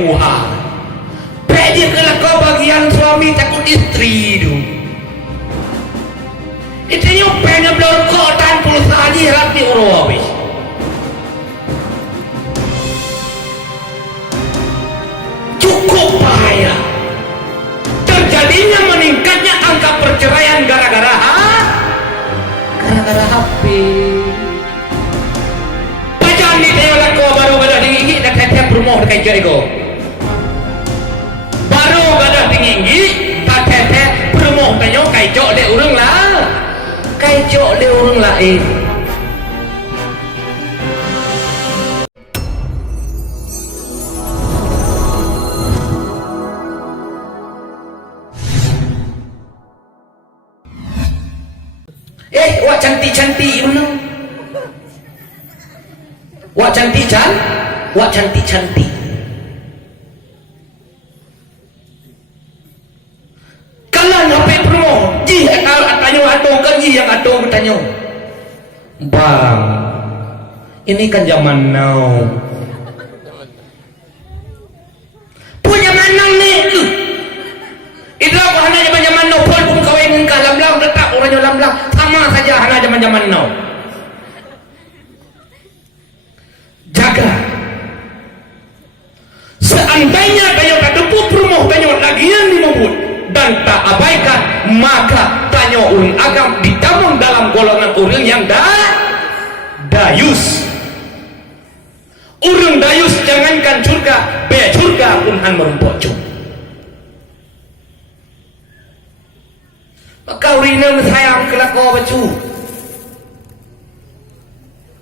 Tuhan. Dia kena kau bagian suami takut istri tu. Itu nyopenya belum kau tan puluh saji rapi uruh habis. Cukup bahaya. Terjadinya meningkatnya angka perceraian gara-gara HP. Bacaan ni dia lah kau baru pada tinggi dah tiap rumah dekat jari kau. Baru pada tinggi tak tiap rumah tanya kacau le urang lah. Kacau le urang lain. Wak cantik-cantik mana? Wak cantik-cantik. Kalau ngapain perlu? Ji tanya atau kan ji yang atau bertanya. Bang, ini kan zaman now. Punya mana ni? Itu aku hanya zaman now. Pun pun kawin engkau lam-lam letak orangnya lam-lam. Sama saja hanya zaman-zaman now. Jaga. Seandainya banyak tak tempuh perumuh banyak lagi yang dimabut dan tak abaikan, maka tanya urang agam ditamung dalam golongan urang yang dayus. Urang dayus jangankan surga, be surga pun han merumpok cum. Maka urina sayang kelakau bacu.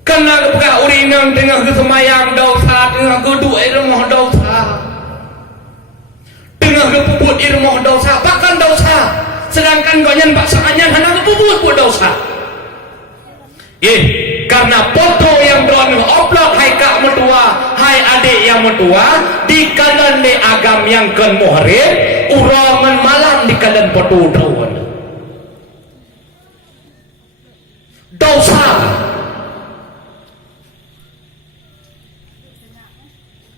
Kena buka urina dengan kesemayang dosa, dengan geduk rumah dosa, dengan kepuput rumah dosa, bahkan dosa. Sedangkan kau yang pasangannya hanya kepuput dosa. Karena foto yang berwarna oplok hai kak mertua, hai adik yang mertua, di kanan de agam yang ken muhrim, urangan malam di kanan foto drone. Dosa.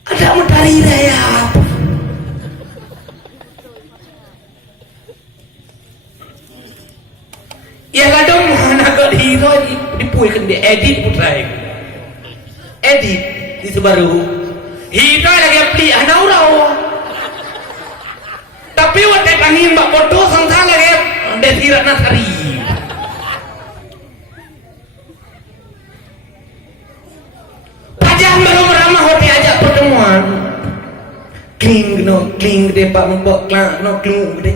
Ada medali daya. Ya kadang mana kau hero dipuikan di edit putrai. Edit itu baru. Hero lagi beli anak orang. Tapi waktu kami mbak foto sang lagi desirat nasari. Pajak baru meramah waktu ajak pertemuan. Kling gede pak membok klak no kling gede.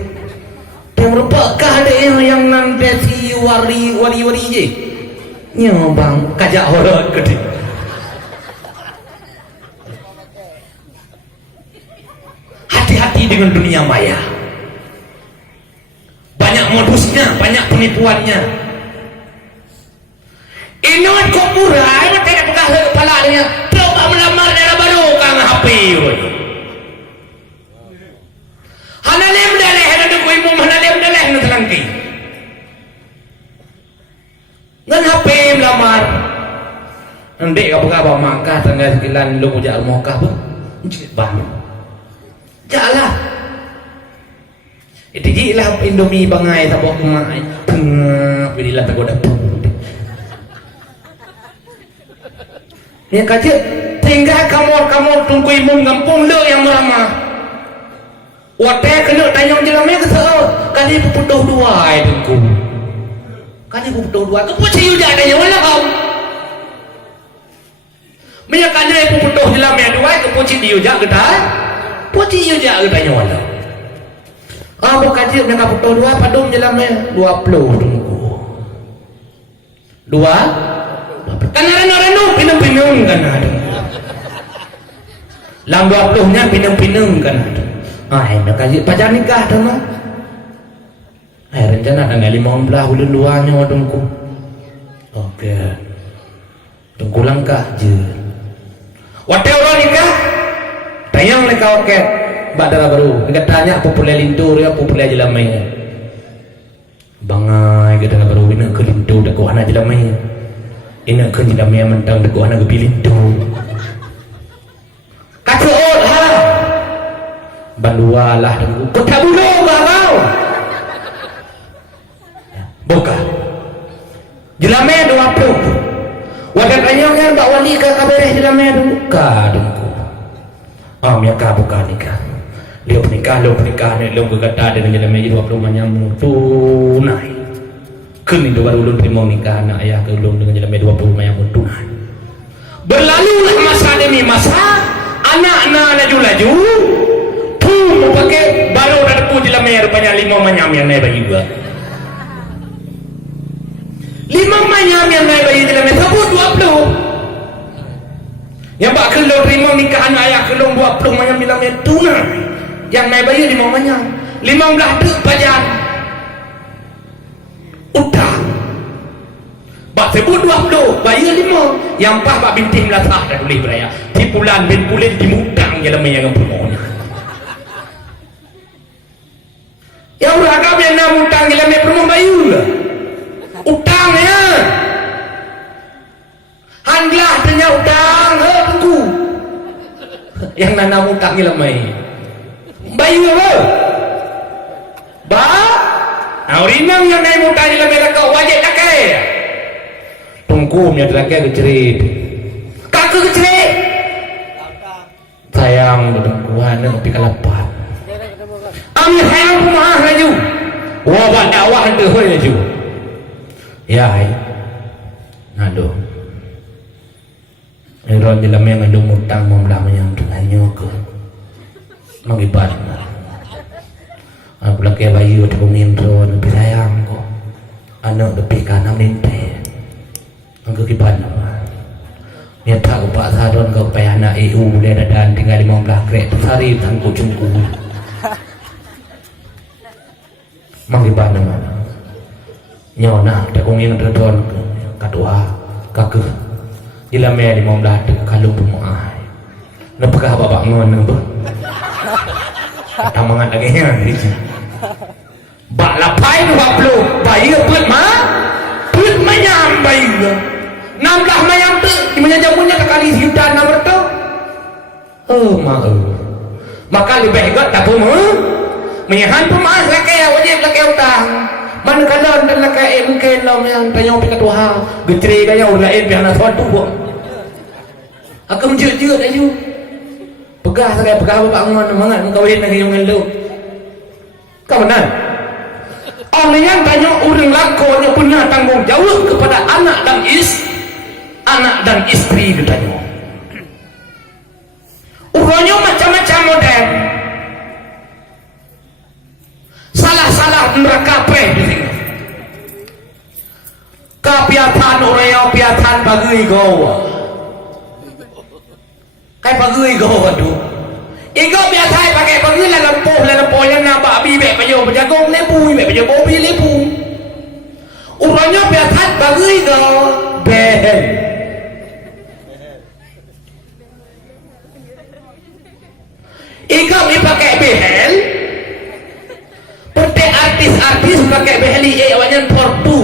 Yang merupakan ada yang nanti si wari je. Nya bang kajak horor gede. Hati-hati dengan dunia maya. Banyak modusnya, banyak penipuannya. Ini kok murah, ini tidak pegang kepala dia. Coba melamar daerah baru kang HP. Hanalem daleh, ada kuimu hanalem daleh nanti. Ngan HP melamar. Nanti kau pegang mangkah tanggal sekilan lu punya mokah bu. Cik bang. Jalan. Itu jilah Indomie bangai tak bawa kemai. Pilihlah tak goda. Ni kata tinggal kamu tunggu imum kampung le yang meramah. Watai kena tanya jelamnya ke seo. Kali putuh dua ai tunggu. Kali putuh dua ke puci udah ada yang mana kau? Minyak kanya putuh jelamnya dua ke puci diujak ke dah. Puci ujak ke tanya mana? Apa kaji nak putuh dua padum jelamnya 20 tunggu. Dua kan reno pinung kan ada. Lam 20 nya pinung kan ada. Nak kaji pacar nikah tu mah. Rencana tanggal 15 bulan luarnya tunggu. Okey. Tunggu langkah je. Waktu orang nikah tayang le kau ket badara baru. Kita tanya populer lintur ya populer jelamai. Bangai kita baru bina ke lintur dak ko anak jelamai. Ina kan tidak main mentang dekat anak pilih tu. Kata oh ha, bandualah dan kota budo kau buka jelame dua puluh wadah kanyangnya mbak wali ke kabareh jelame buka dengku ya buka nikah dia pernikah ni lo berkata dengan jelame 20 manyamu tunai kini itu baru ulun terima nikah anak ayah ke ulun dengan jelame 20 manyamu tunai berlalulah masa demi masa anak-anak laju-laju mau pakai baru dah depu jelame rupanya 5 manyam yang naik bayi juga 5 manyam yang naik bayi jelame sebut 20 yang bak kelong terima nikah anak ayah kelong 20 manyam jelame tunai yang naik bayi 5 manyam 15 dek pajan utang bak sebut 20 bayi 5 yang pah bak bintik melatah dah boleh beraya di bulan bin bulan di mudang jelame yang pemohonnya yang beragam yang nak utang jelame pemohon bayu lah utang ya handlah tanya utang tunggu yang nak utang jelame bayu apa ba rinang yang naik utang jelame kau wajib pakai tunggu punya laki kecerit kakak kecerit sayang berdemuan tapi kalapan ambil sayang rumah laju wabak dakwah itu laju ya hai nado Iron jelame yang ada mutang membelah yang dengannya ke mengibat aku laki bayu di pemintro lebih sayang kok anak lebih kanan minta angka kibat dia tak upak sadon ke upaya anak EU dia dan tinggal 15 krek tu sari tangku cungku mengibat nama nyona tak ungin redon kedua kakek jelame 15 dek kalung pemuai nepekah bapak ngon nembah kata mangan lagi yang bak lapai 20 bayi put menyambai 16 mayam tu menyajamunya ke kali hidup nomor tu maka lebih baik tak pun menyahan pemaas laki wajib laki utang mana kalau dan laki mungkin lah yang tanya pikat Tuhan geceri kaya lain pihak nak suatu pun aku menjut-jut aja pegah saya pegah bapak ngon mangat mengkawin lagi yang lu kau benar orang yang tanya orang lakonnya punya tanggung jawab kepada anak dan istri ditanya urangnya macam-macam model salah-salah neraka peh di sini kapiatan orang yang piatan bagi gawa kayak bagi gawa tu ego biasa pakai bagi lempoh yang nampak bibek pajo berjagong lebu bibek pajo bobi lebu urangnya biasa bagi gawa behen ego pakai behel putih artis pakai behel awalnya portu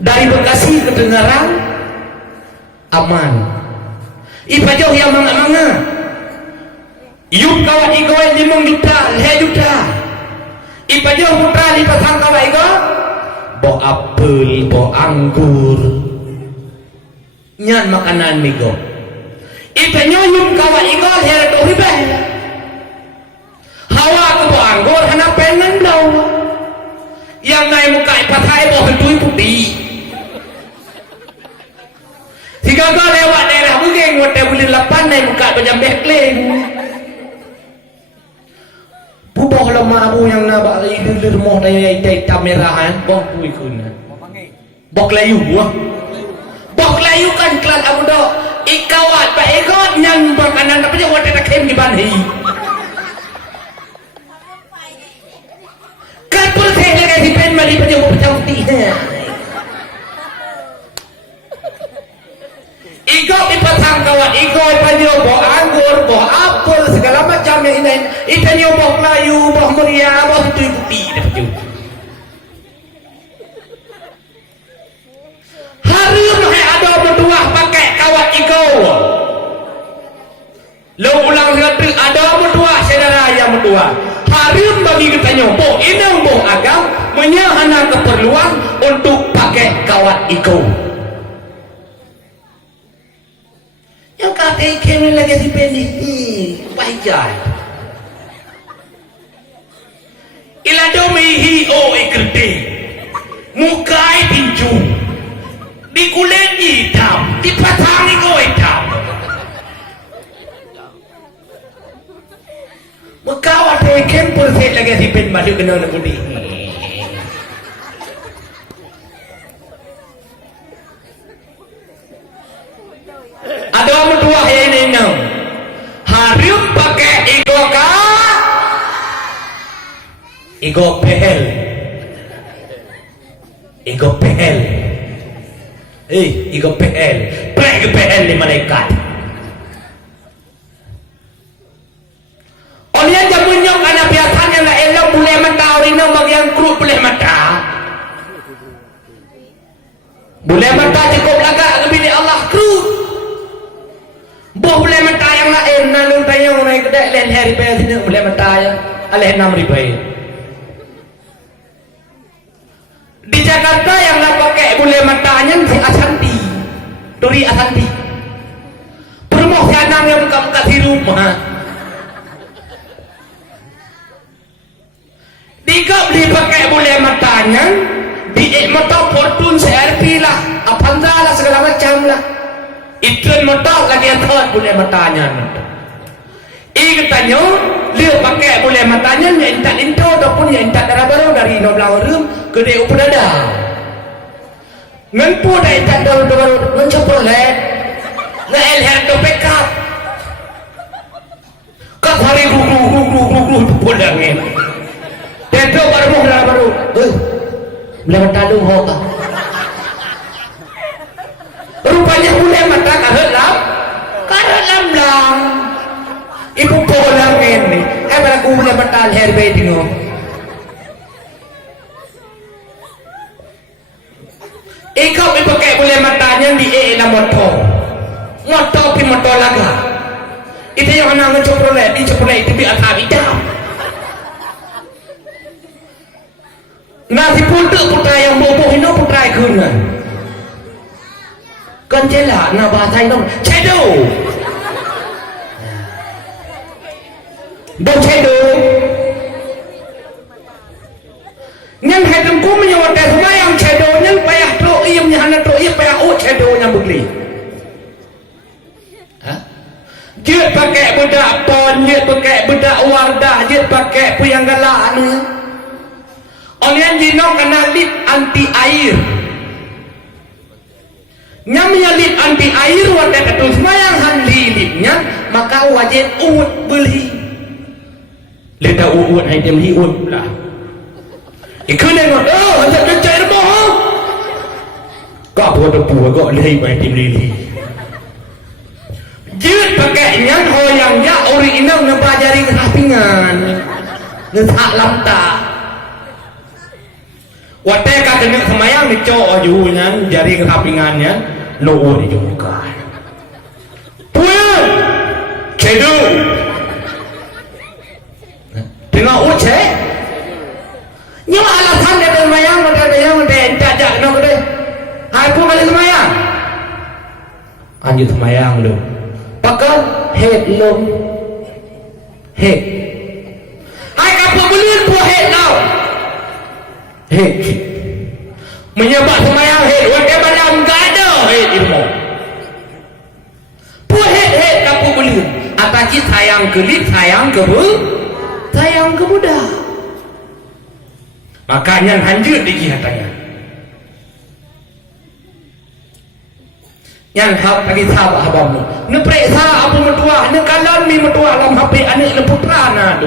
dari Bekasi ke Tangerang aman ipajoh yang manga-manga yuk kawan iko 5 juta 2 juta ipajoh putra lipatang kawan iko bo apel bo anggur nyan makanan migo ipanyo yuk kawan iko hera to ribe hawa ke bo anggur hana pengen daw yang naik muka ipatai bo hentui putih jika kau lewat daerah Bugeng hotel boleh 8 naik muka macam bekleng bubuh lemah abu yang nak balik di rumah dari hitam merahan bok kui kuna bok layu bok layu kan kelan abu dok ikawat pak ikot yang makanan apa je wadah tak kem di banhi kan pun saya lagi di pen mali pada macam tihnya ego ipatang kawan ego ipanyo bo anggur bo apel segala macam yang ini ipanyo bo Melayu bo Muria bo itu putih dah tu hari mai ada berdua pakai kawan ego lo ulang sekali ada berdua saudara yang berdua bagi katanya boh inang boh agam menyahana keperluan untuk pakai kawat iko. Yang kata ikan lagi si pendek pahijai ilado mihi o ikerde mukai tinju di kulit hitam di patang iko hitam mukawat ikan perset lagi si pen masuk kena nak budi. Ada orang tua yang ini harum pakai ego ka ego pehel ego pehel plek pehel di malaikat oleh jamunya karena biasanya lah elok boleh mata orang bagian kru boleh mata cukup lagak bila Allah kru boleh mata yang lain nalung tayang naik kedai lain hari bayar sini boleh mata yang alih 6 ribu di Jakarta yang nak pakai boleh matanya si Asanti Dori Asanti permohonan yang buka-buka di rumah tiga beli pakai boleh matanya di mata fortune CRP lah Avanza lah segala macam lah itu motor lagi yang third boleh matanya katanya dia pakai boleh matanya yang intat intro ataupun yang intat darah baru dari noblang rum ke dia upedada ngempu dah intat darah baru mencoprolet ngelher to backup kau hari guru pulang ni dia tu baru darah baru boleh matadu hoka rupanya boleh mata karet lam lang ibu pulang ini aku boleh mata herbe tengok ikau pakai boleh matanya di dalam motor pi motor laga itu yang anak mencoprolet itu bi atas hitam nasi putra yang boboh ini putra ikunan con chế lạ nào bà thay đâu chế đồ đâu chế đồ nhân hai trăm cú mình nhặt để semua yang chế đồ nhân payah pro iam yang anak pro iam payah chế đồ yang beli dia pakai budak pon dia pakai budak wardah dia pakai puyang galak ni orang jino kena lip anti air nyamnya lip anti air wadah ketul semayang hanli lipnya maka wajib uut beli leda uut hai dem hi uut pula ikut nengok hendak kencai bohong kau bodoh kau lei mai tim lili jut pakai nyan hoyang ya ori inang nepajari ngapingan ngesak lamta wadah kena semayang dicok ajunya jari ngapingannya lowo di juga puan cedo tengok uce nyawa alasan dia semayang dia jajak nak deh aku kali semayang anjut semayang lu pakai head lu head hai kapu belir buah head now head menyebab semayang head wadah malam gada head ilmu buah head kapu belir ataki sayang kelip sayang ke budak makanya hanjut di katanya yang hak bagi sahabat abang ni periksa apa metua ni kalan mi metua dalam HP anak ni putra na tu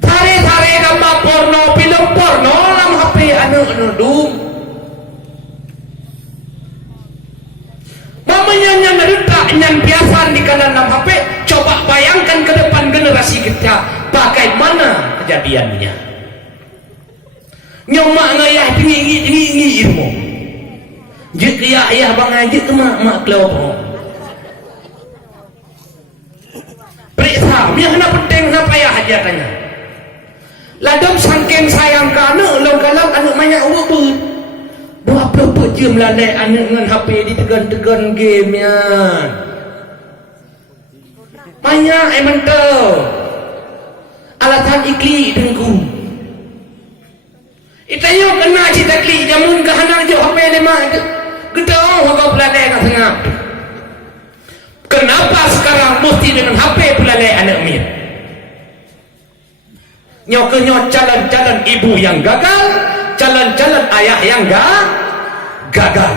sare gambar porno film porno dalam HP anak ni tu mamanya yang retak yang biasa di kanan dalam HP coba bayangkan ke depan generasi kita bagaimana kejadiannya nyomak ngayah tinggi ilmu jik ayah bang ajik tu mak kelopo periksa dia kena penting nak payah dia tanya. Ladam sangking sayang ke anak, lo kalau anak banyak ubud. Buat apa je melalai anak dengan HP ditegan-tegan game ya. Banyak mentau. Alatan ikli dengku. Itayo kena cita kli jamun ke hanang je HP lima. Gedong kau pelalai nak sengap. Kenapa sekarang mesti dengan HP pelalai anak mir? Nyok jalan-jalan ibu yang gagal, jalan-jalan ayah yang gagal.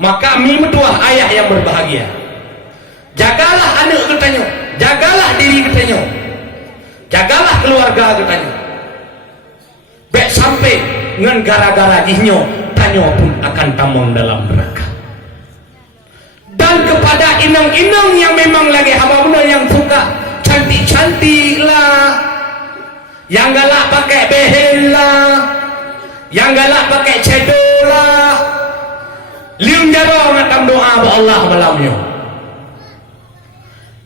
Maka mi metuah ayah yang berbahagia. Jagalah anak katanya, jagalah diri katanya, jagalah keluarga katanya. Baik sampai dengan gara-gara ihnyo, tanyo pun akan tamong dalam neraka. Dan kepada inang-inang yang memang lagi hamba bunda yang suka cantik-cantik lah, yang galak pakai behel lah, yang galak pakai cedol lah, liung jaro ngatam doa ba Allah malamnya.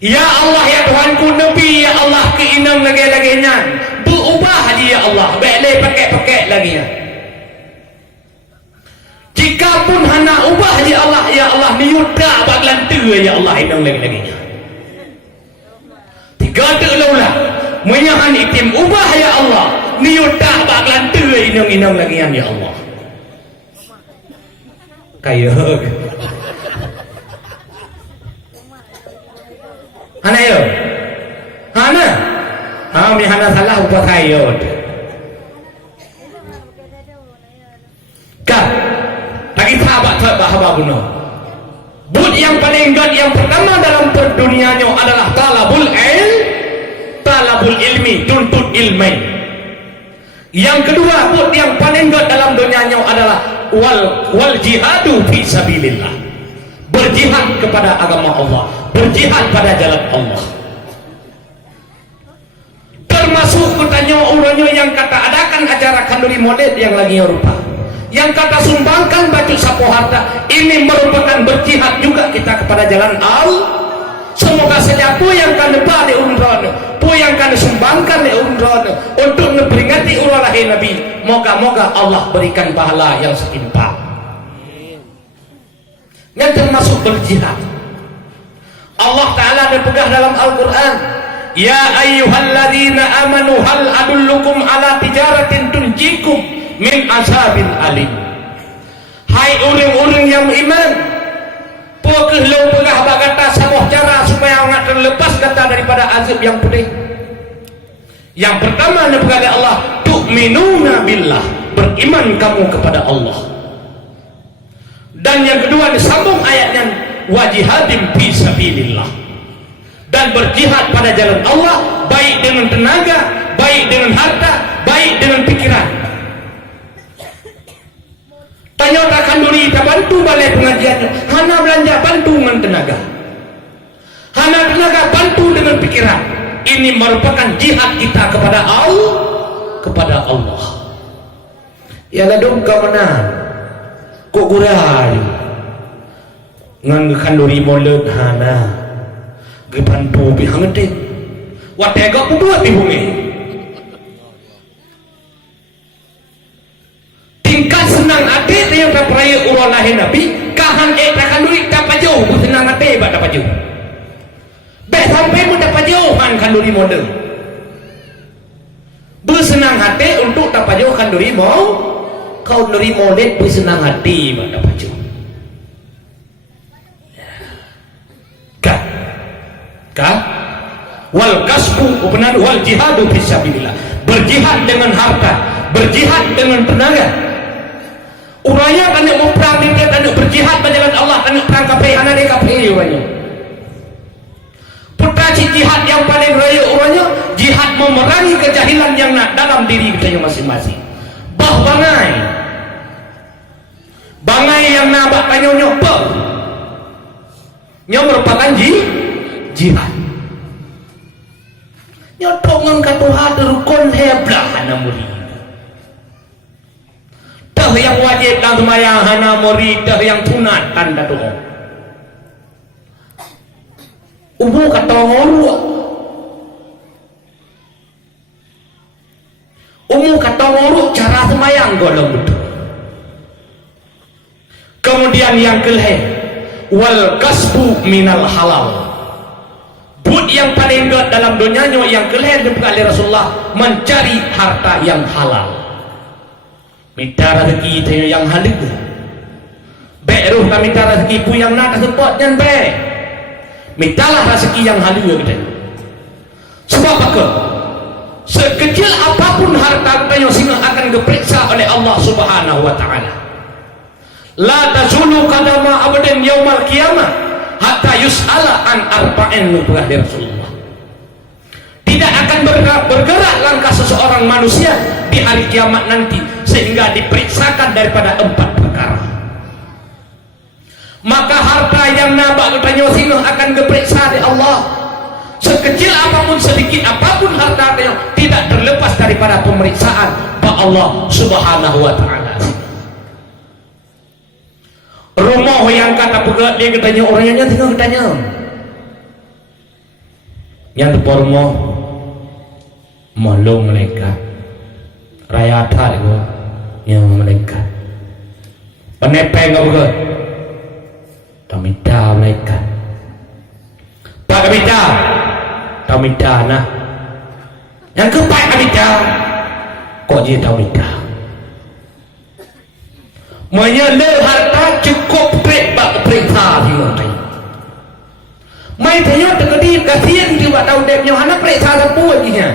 Ya Allah ya Tuhanku Nabi ya Allah keinang lagi-laginya berubah dia Allah belai pakai-pakai lagi ya. Jika pun hana ubah dia Allah ya Allah niuda baglan tu ya Allah inang lagi-laginya. Tiga terlalu menyahan itim ubah ya Allah niudah baglan tu inang-inang lagian ya Allah. Kaya Hana yo, Hana, mi Hana salah upah kayo. Kah, lagi sahabat bahaba buno. Bud yang paling god yang pertama dalam perdunianya adalah talabul ilmi, tuntut ilmu. Yang kedua, bud yang paling god dalam dunianya adalah wal jihadu fi sabilillah. Berjihad kepada agama Allah, berjihad pada jalan Allah. Termasuk kutanya orangnya yang kata adakan acara kanduri model yang lagi rupa, yang kata sumbangkan baju sapu harta, ini merupakan berjihad juga kita kepada jalan Allah. Semoga saja pu yang kan depan di umroh, pu yang kan sumbangkan di umroh untuk memperingati ulah lahir Nabi, moga-moga Allah berikan pahala yang setimpal. Yang termasuk berjihad. Allah Ta'ala berpegang dalam Al-Quran, ya ayyuhalladzina amanu hal adullukum ala tijaratin tunjikum min azabin alim. Hai orang-orang yang beriman, pokok lo pegah bagata sebuah cara supaya orang terlepas kata daripada azab yang pedih. Yang pertama kepada Allah, tu'minuna billah, beriman kamu kepada Allah. Dan yang kedua disambung ayatnya wajihadim fi sabilillah, dan berjihad pada jalan Allah, baik dengan tenaga, baik dengan harta, baik dengan pikiran. Tanya takkan duri kita bantu balai pengajiannya, hana belanja bantu dengan tenaga, hana tenaga bantu dengan pikiran. Ini merupakan jihad kita kepada Allah. Ya ladung kau menang kok gurai ngan kanduri molet hana gepantu bihangete watega kubuat bihunge tingkat senang ate yang peraya urang lahir Nabi kahan kanduri dapat jauh senang ate ba dapat jauh be sampai mu dapat jauh kan kanduri model bersenang hati untuk dapat jauh kanduri mau kau nerima dek bersenang hati pada baju. Kah? Wal kasbu benar wal jihadu fisabilillah. Berjihad dengan harta, berjihad dengan tenaga. Uraya kan mau perang dia kan berjihad pada jalan Allah, kan perang kafir anak dia kafir uranya. Putra jihad yang paling raya uranya jihad memerangi kejahilan yang nak dalam diri kita masing-masing. Bangai yang nabak kanyonya nya merupakan jihad. Nyotongan katuha derukon heblah hana murid. Tah yang wajib dan semayang hana murid, tah yang sunat tanda doa. Ubu kata ngorua. semayang golong betul. Kemudian yang kelih, wal kasbu minal halal. But yang paling berat dalam dunianya yang kelih dibekali Rasulullah, mencari harta yang halal. Minta rezeki itu yang halal. Beruh kami minta rezeki pun yang nak support dan baik. Mintalah rezeki yang halal kita. Sebab apa? Sekecil apapun harta kita yang sehingga akan diperiksa oleh Allah Subhanahu wa taala. La tazulu qadama abadan yaumal qiyamah hatta yus'ala an arba'in nubuah dari Rasulullah. Tidak akan bergerak langkah seseorang manusia di hari kiamat nanti sehingga diperiksakan daripada 4 perkara. Maka harta yang nabak bertanya sehingga akan diperiksa oleh Allah. Sekecil apapun, sedikit apapun harta yang tidak terlepas daripada pemeriksaan Allah Subhanahu wa taala. Rumah yang kata pegat dia katanya orangnya tinggal katanya. Yang depan rumah malu malaikat. Raya tak itu yang malaikat. Penepeng kau pegat. Tamita malaikat. Pak Kamita. Tamita nah. Yang keempat Kamita. Kok dia Tamita? Menyele harta cukup periksa tengok tanya. Mai tanya terkedi kasihan juga tahu dia punya anak periksa sepuluh dia.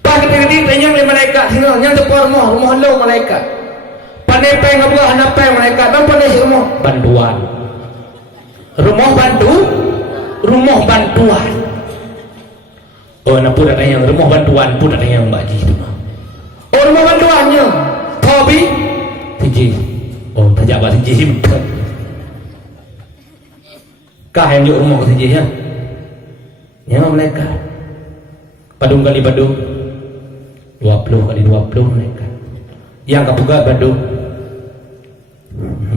Pak terkedi tanya oleh malaikat tengok yang depan rumah lo malaikat. Pandai peng apa anak peng malaikat dan pandai rumah bantuan. Rumah bantuan. Oh nak pun ada yang rumah bantuan pun ada yang mbak ji tu. Oh rumah bantuannya. Hobi tinggi. Oh tajak bahasa tinggi betul. Kah yang juk rumah tinggi ya? Ya mereka. Padung kali padung. 20 kali 20 mereka. Yang kapuga padung.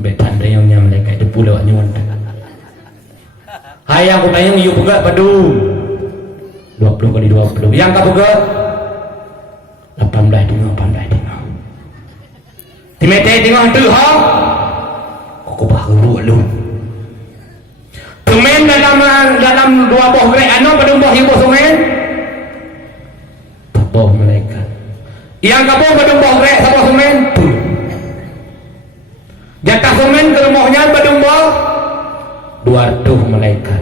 Betan ada yang mereka itu pulau nyuan. Hai yang aku tanya you puga padung. 20 kali 20. Yang kapuga 18 tengok. Timete tengok tu ha. Kok baru lu. Tumen dalam 2 buah grek ano pada buah ibu tumen. Tabuh malaikat. Yang kamu pada buah grek sama tumen tu. Jatah tumen ke rumahnya pada buah 200 malaikat.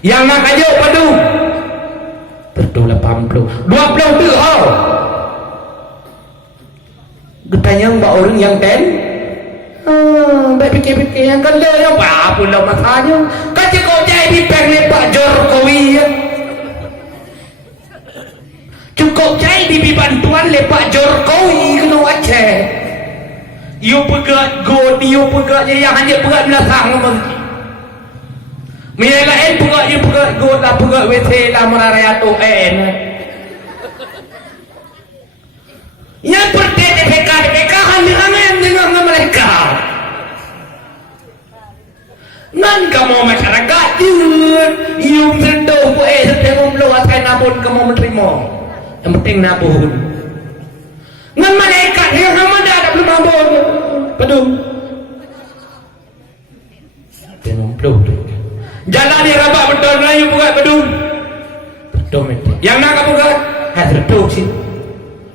Yang nak aja padu. Betul 80. 20 tu ha. Getanya mbak orang yang baik fikir-fikir yang kan le yang apa pula masalahnya kaca kau jadi peng lepak Jokowi ya. Cukup jadi di bantuan lepak Jokowi kena wace you pegat god you pegat yang hanya pegat belakang nama Mila lain pegat you pegat god lah pegat WC lah meraraya tu yang berdek DPK hamil-hamil dengan mereka nan kamu masyarakat you sentuh setiap membeluh atai nabun kamu menerima yang penting nabun nan malaikat yang sama dah belum nabun padung dia membeluh jalan dia rabak betul Melayu buat padung betul yang nak kamu buat betul sih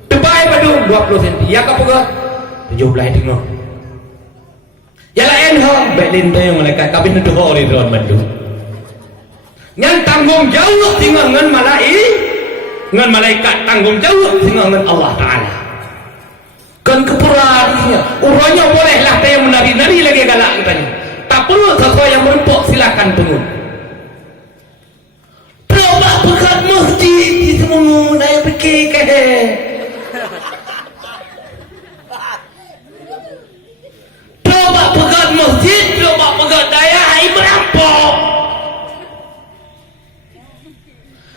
Dubai padung 20 cm. Yang kamu ke 17 tengok. Yang lain ho Berlin tu yang malaikat kabin tu ho di drone bandu. Yang tanggung jawab tinggal dengan malaikat tanggung jawab tinggal dengan Allah Taala. Kan kepuraninya. Urangnya bolehlah dia menari-nari lagi galak katanya. Tak perlu sesuatu yang merempuk silakan tunggu. Coba pekat masjid di semua saya fikir ke coba pegat masjid, coba pegat daya, hai merampok.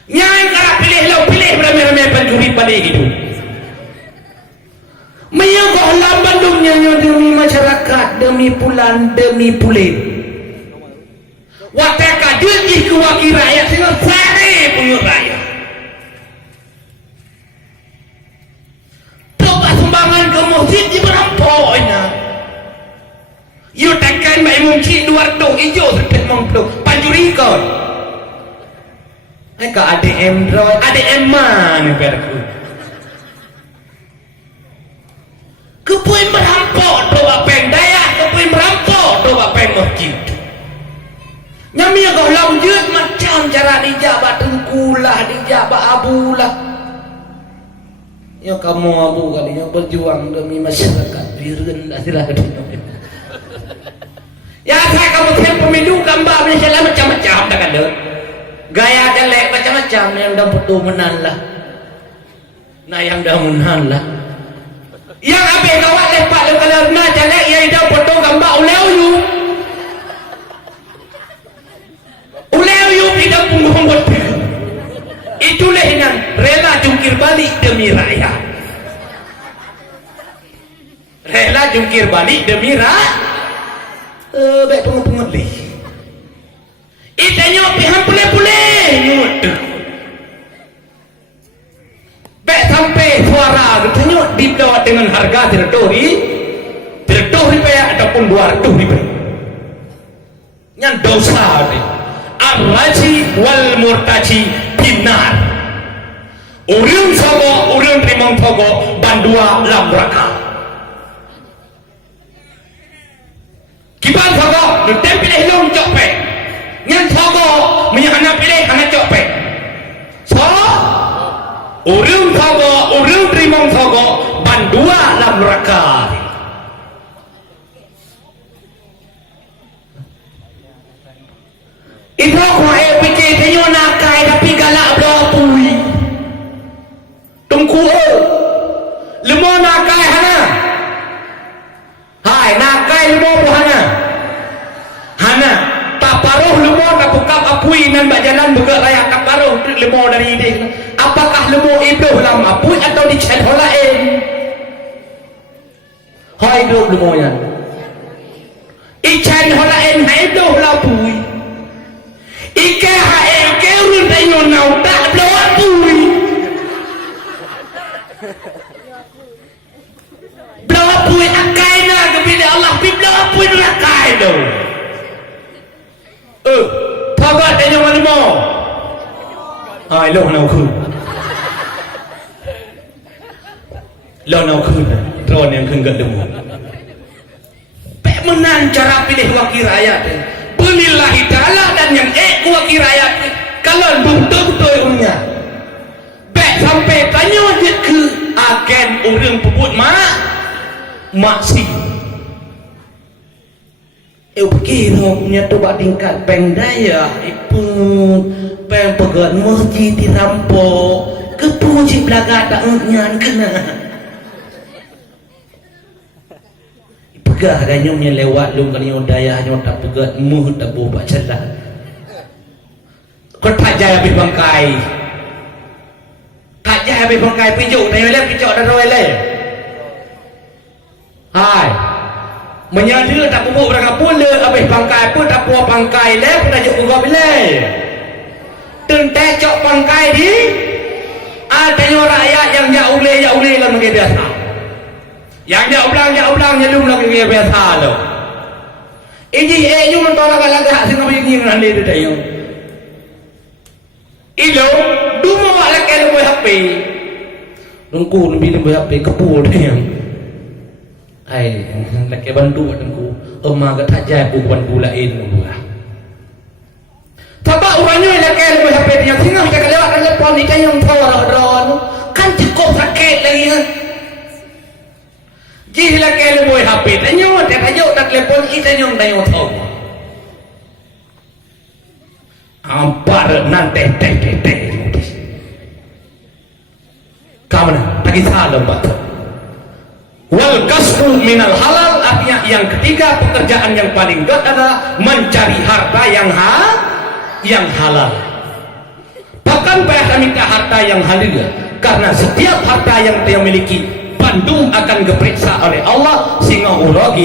Nyai kalau pilih beramai-ramai pencuri pada hidup. Menyogok lamban dunia demi masyarakat, demi pulan, demi pulit. Wataka diri kewakil rakyat dengan sari punya rakyat. Coba ke ADM droid ADM mana perku kepuin merampok do bapeng daya kepuin merampok do bapeng masjid nyami kau lanjut macam cara dijabah tengkulah dijabah abulah ya kamu abu kali yang berjuang demi masyarakat biar rendah silahkan ya saya kamu tim pemilu gambar Malaysia macam-macam dah kan gaya jelek macam-macam yang dah putu menan lah nah yang dah menan lah yang habis kawat lepak le kalau nak jelek yang dah putu gambar uleu tidak punggung betul itulah yang rela jungkir balik demi rakyat rela jungkir balik demi rakyat baik pengut-pengut leh itanya pihak pulih-pulih nyut baik sampai suara getanya dibawa dengan harga $300 ataupun $200 yang dosa deh ar-raji wal murtaji binar urang sogo urang rimang togo bandua lam raka kiban sogo nutem pilih long cokpe nyan sogo menyana pilih hana cokpe so urang sogo urang rimang sogo bandua lam raka itu aku pikir tanya nakai tapi galak berapui tungku lemah nakai hana hai nakai lemah hana hana tak paruh lemah tak bukap apui nan bajalan buka layak tak paruh lemah dari ini apakah lemah ibluh lam apui atau dicet holain hai hidup lemahnya icet holain hai ibluh lapui ike hae ke urun tayo nau tak blow apui blow apui akai na kebila Allah pi blow apui na kai do thogat tayo malimo ai lo nau khu drone yang keunggat demu pe menan cara pilih wakil rakyat Lillahi ta'ala dan yang wakil rakyat kalau betul-betul punya baik sampai tanya dia ke agen orang puput maksi pergi punya tu buat tingkat pengdaya itu peng pegat masjid dirampok kepuji belakang tak nyan kena gah ganyumnya lewat lu kan yang daya hanya tak pegat muh tak buat celah kau tak jaya habis bangkai pijuk tanya leh pijuk dah roy leh hai menyadar tak pupuk berapa pula habis bangkai pun tak puas bangkai leh pun tajuk gua bilai tentai cok bangkai di tanya rakyat yang jauh le lah mungkin biasa yang jauh ulang nyelum lagi dia biasa lo. Ini you mentolak lagi hak sing ngomong nanti tu tayo. Ilo dua malah kena buat HP. Dengku lebih HP kepul dia. Ai laki bantu dengku. Emma kata jaya bukan bulain gua. Tapi orangnya laki buat HP dia singa kita lewat telepon ni yang tahu kan cukup sakit lagi kan. Jihlah kalau boleh HP tanya dia tajuk tak telefon kita nyong tanya tahu ampar nanti kamu lagi salam batu wal kasbu minal halal artinya yang ketiga pekerjaan yang paling dot adalah mencari harta yang halal bahkan pada minta harta yang halal karena setiap harta yang dia miliki Bandung akan diperiksa oleh Allah sehingga urut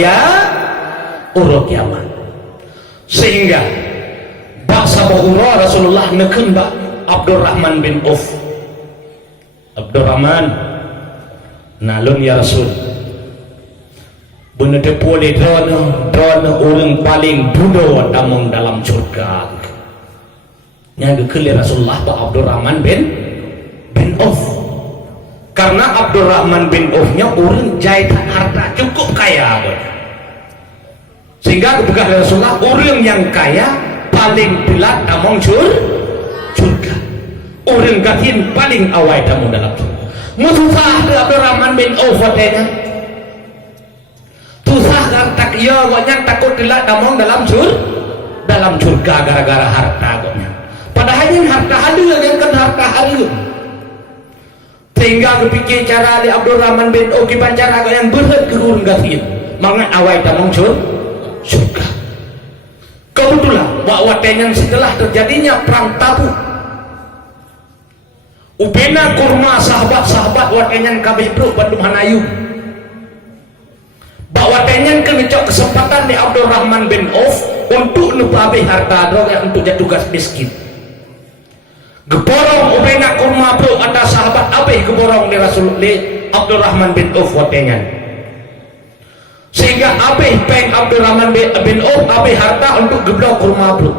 kiamat sehingga baksa bahura Rasulullah nekun bak Abdurrahman bin Auf Abdurrahman nalun ya Rasul benar dia boleh drone orang paling bodoh dalam surga yang dikeli Rasulullah Pak Abdurrahman bin Auf. Karena Abdurrahman bin Auf-nya orang jahitan harta cukup kaya sehingga kebetulan Rasulullah orang yang kaya paling telat among surga, orang gatin paling awal tamu dalam surga. Musafah Abdurrahman bin Auf katanya susah kan tak iya goknya takut telat among dalam surga gara-gara harta goknya. Padahal yang harta hadir yang kan harta hadir sehingga kepikir cara Ali Abdurrahman bin Auf cara yang berhad ke urun gatin mangat awal tamang surga. Kebetulan waktu setelah terjadinya perang Tabuk, upena kurma sahabat-sahabat watenyan kabeh bro Bandung Hanayu watenyan kenecok kesempatan di Abdurrahman bin Auf untuk nupabe harta yang untuk jadi tugas miskin. Geborong upena kurma bro ada sahabat abeh geborong di Rasulullah Abdurrahman bin Auf watenyan sehingga abeh peng Abdurrahman bin Auf abeh harta untuk geblok kurma bro.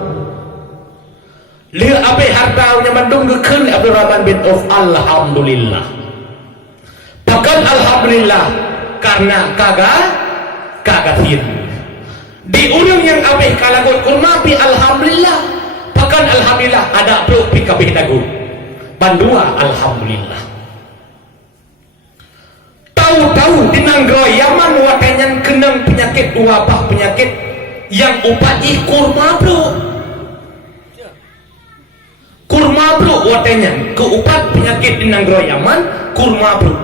Lihat abeh harta yang mandung gekun Abdurrahman bin Auf. Alhamdulillah. Bahkan alhamdulillah karena kagatin. Di urang yang abeh kalagot kurma bi alhamdulillah. Bahkan alhamdulillah ada bro pi kabeh dagu. Bandua alhamdulillah. Tahu-tahu di Nanggro Yaman watenyan kenang penyakit wabah penyakit yang upai kurma bro. Kurma bro watenya keupat penyakit di Nanggro Yaman kurma bro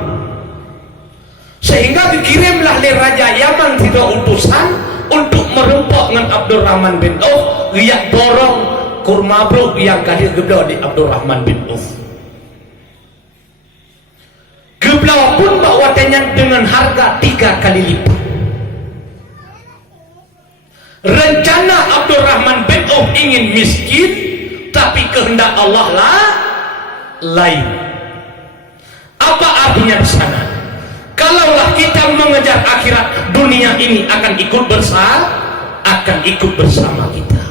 sehingga dikirimlah oleh Raja Yaman tidak utusan untuk merempok dengan Abdurrahman bin Auf lihat borong kurma bro yang kali geblau di Abdurrahman bin Auf. Geblau pun watenya dengan harga 3 kali lipat. Rencana Abdurrahman bin Auf ingin miskin, tapi kehendak Allah lah lain. Apa artinya di sana? Kalaulah kita mengejar akhirat, dunia ini akan ikut bersama kita.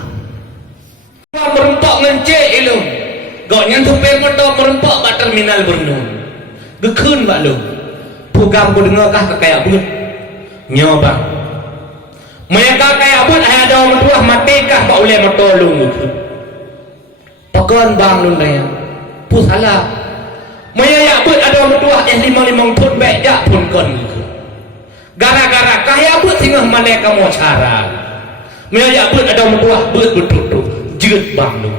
Merempok ngence ilo, goknya supir motor merempok ke terminal Bernun. Gekun bak lo, pugang ku dengar kah kayak but, nyoba. Mereka kayak but, ada orang tua mati kah bak oleh motor lu gekun. Pakon bang nun daya pu salah maya but ada orang tua 55 pun bejak pun kon gitu gara-gara kaya but tinggal mana kamu cara maya but ada orang tua but betul jeut bang nun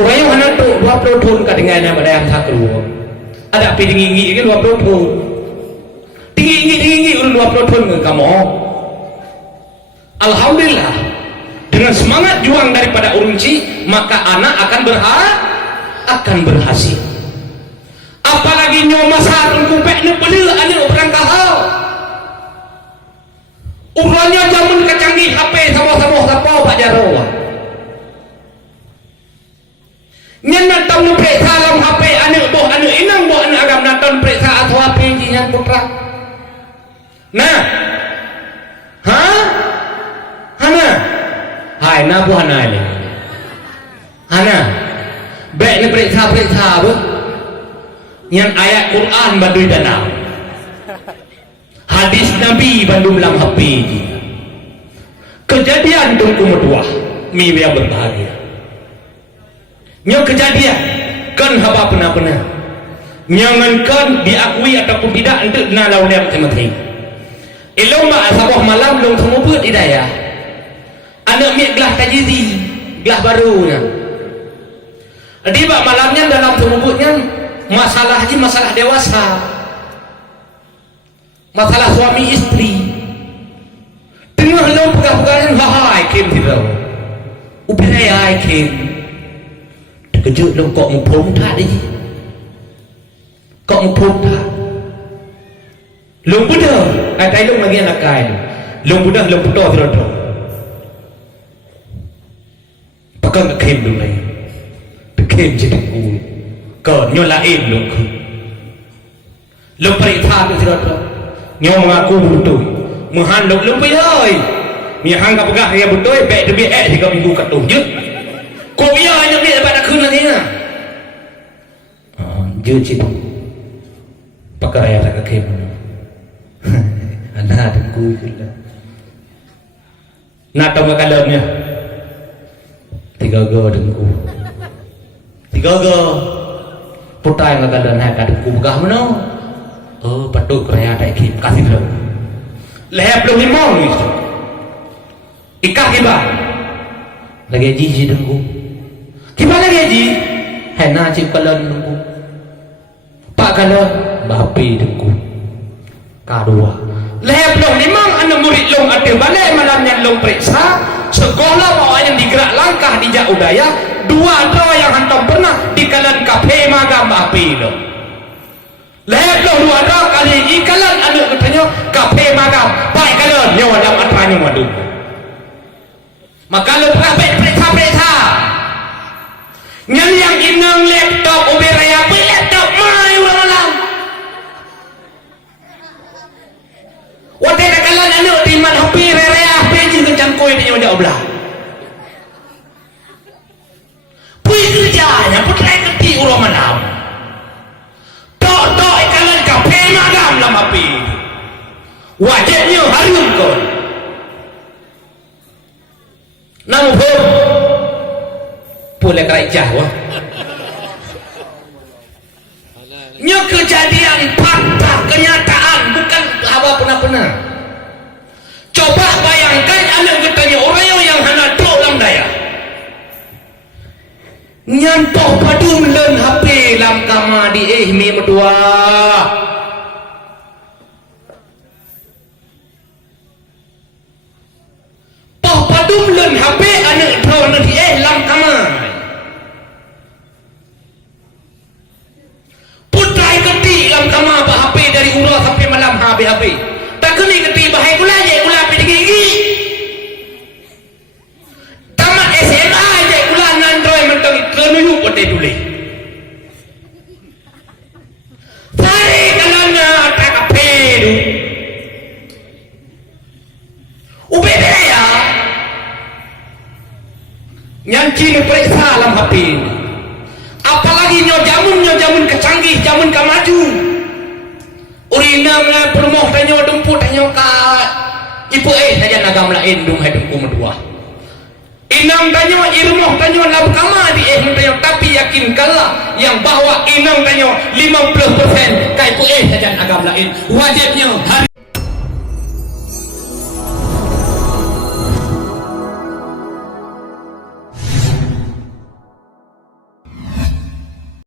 orang yang mana tu 20 tahun kadang-kadang ada yang tak keluar ada tinggi-tinggi kan 20 tahun tinggi-tinggi urun 20 tahun kamu alhamdulillah. Dengan semangat juang daripada urunci, maka anak akan berhasil. Apalagi nyoma saat kupek ni beli anak orang kahal. Urangnya zaman kecanggih HP sama-sama apa Pak Jarwo. Nyan tahu periksa dalam HP anak boh anak inang boh anak agam nonton periksa atau HP jinan putra. Nah, Hana. Hai na bu hana ni. Hana. Baik ni periksa apa? Yang ayat Quran bandui danau. Hadis Nabi bandung dalam HP ni. Kejadian tunggu medua, mi yang berbahagia. Nyo kejadian kan haba pernah. Nyangankan diakui ataupun tidak untuk nalau dia macam-macam. Ilmu sabah malam long semua pun hidayah. Anak miak gelah tajizi, gelah barunya. Dia bak malamnya dalam semubutnya masalahnya masalah dewasa, masalah suami istri. Tengah lo pegang-pegangan hai kim tidak, upaya hai kim. Terkejut lo kok mumpung tak ni, kok mumpung tak. Lo budak, akai lo lagi anak kain. Lo budak lo putar terus. Pakai kem dulu ni, kem jadi kul, kau nyolain lu, lu perintah tu sudah, nyom mengaku betul, menghanduk lu pergi, ni hang kau pegang dia betul, baik demi jika minggu kat tu je, kau biar hanya dia Juci tu pakai raya kaki mana anak dengku gila nak tahu kalamnya tiga dengku putai ngakalan hai dengku begah mana patut raya tak kip kasih belum lehap belum limau ni ikah kiba lagi haji dengku kiba lagi haji hai na cip kalan dengku pak kalan bapi dengku kadua lehap belum limang anak murid long ada balik malamnya long periksa sekolah bawa yang digerak langkah di jak udaya dua yang hantam pernah di kalan kafe magam bapi lo lehap belum dua kali ikalan anak katanya kafe magam baik kalan nyawa dalam atranya madu maka lo periksa yang inang laptop uberaya laptop mai orang malam wadah kalan anak di mana HP raya HP juga cangkoi dia ada oblah pergi kerjanya putra kerti orang malam tok kalan kafe magam lah HP wajibnya harum kau namun boleh kerajah wah nya kejadian fakta kenyataan bukan apa pernah coba bayangkan anak bertanya orang yang hana duk dalam daya nyantoh padum len HP lam kama di mi berdua toh padum len HP anak drone di lam kama kama bah HP dari urah sampai malam HP tak kena keti bahai gula je gula pergi gigi tamat SMA je gula nandroi mentang ternuyu pada tulis sari kalanya tak kape tu ubeda ya nyanci ni periksa dalam HP apalagi nyo jamun kecanggih jamun kamaju urina mula permoh tanyo dumput tanyo ka ipu saja nagam lain dung hai dengku medua inam tanyo irmoh tanyo lab kama di tanyo tapi yakin kala yang bahwa inam tanyo 50% kai ipu saja nagam lain wajibnya hari